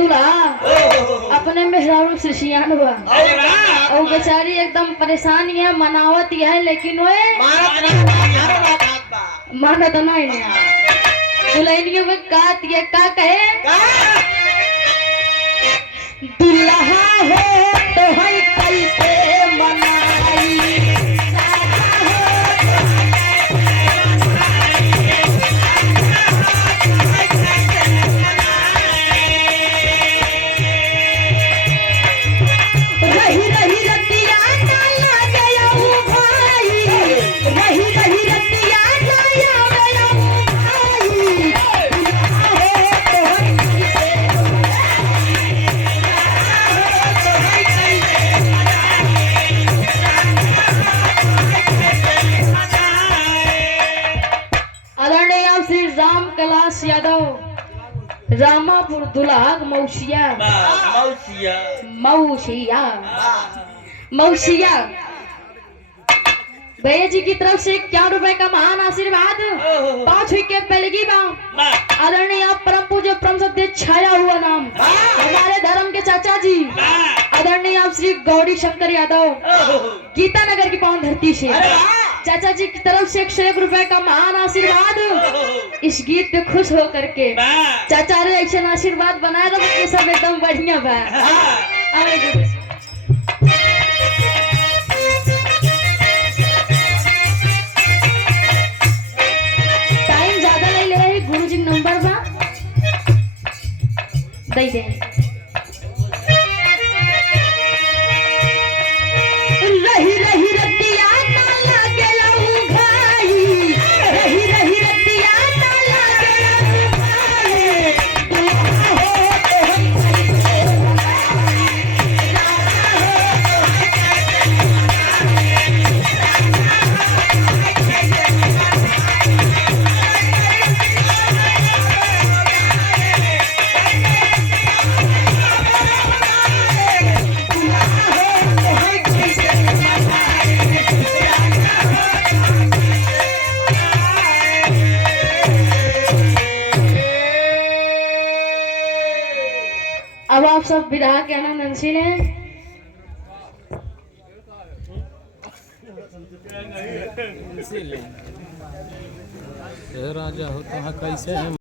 दूल्हा अपने मेहरारू से सियान हुआ और बेचारी एकदम परेशान है, मनावत है लेकिन वो मानत नहीं दुल्हनियों में कात ये का कहे दुल्हा हो तो है कैसे मनाई यादव रामापुर दुलाग मौसिया मौसिया मौसिया भैया जी की तरफ से 51 रुपए का महान आशीर्वाद 5 के पहलगी आदरणीय परम पूज्य परम सत्य छाया हुआ नाम हमारे धर्म के चाचा जी आदरणीय आप श्री गौरी शंकर यादव गीता नगर की पावन धरती से चाचा जी की तरफ से 101 रुपए का महान आशीर्वाद इस गीत पे खुश हो करके चाचा रे ऐसा आशीर्वाद बनाए रहो सब एकदम बढ़िया बा। टाइम ज्यादा नहीं ले रहे गुरु जी नंबर बा दे दे रही रही रतिया अब आप सब विदा के आनंदशील हैं। राजा होता है कैसे है।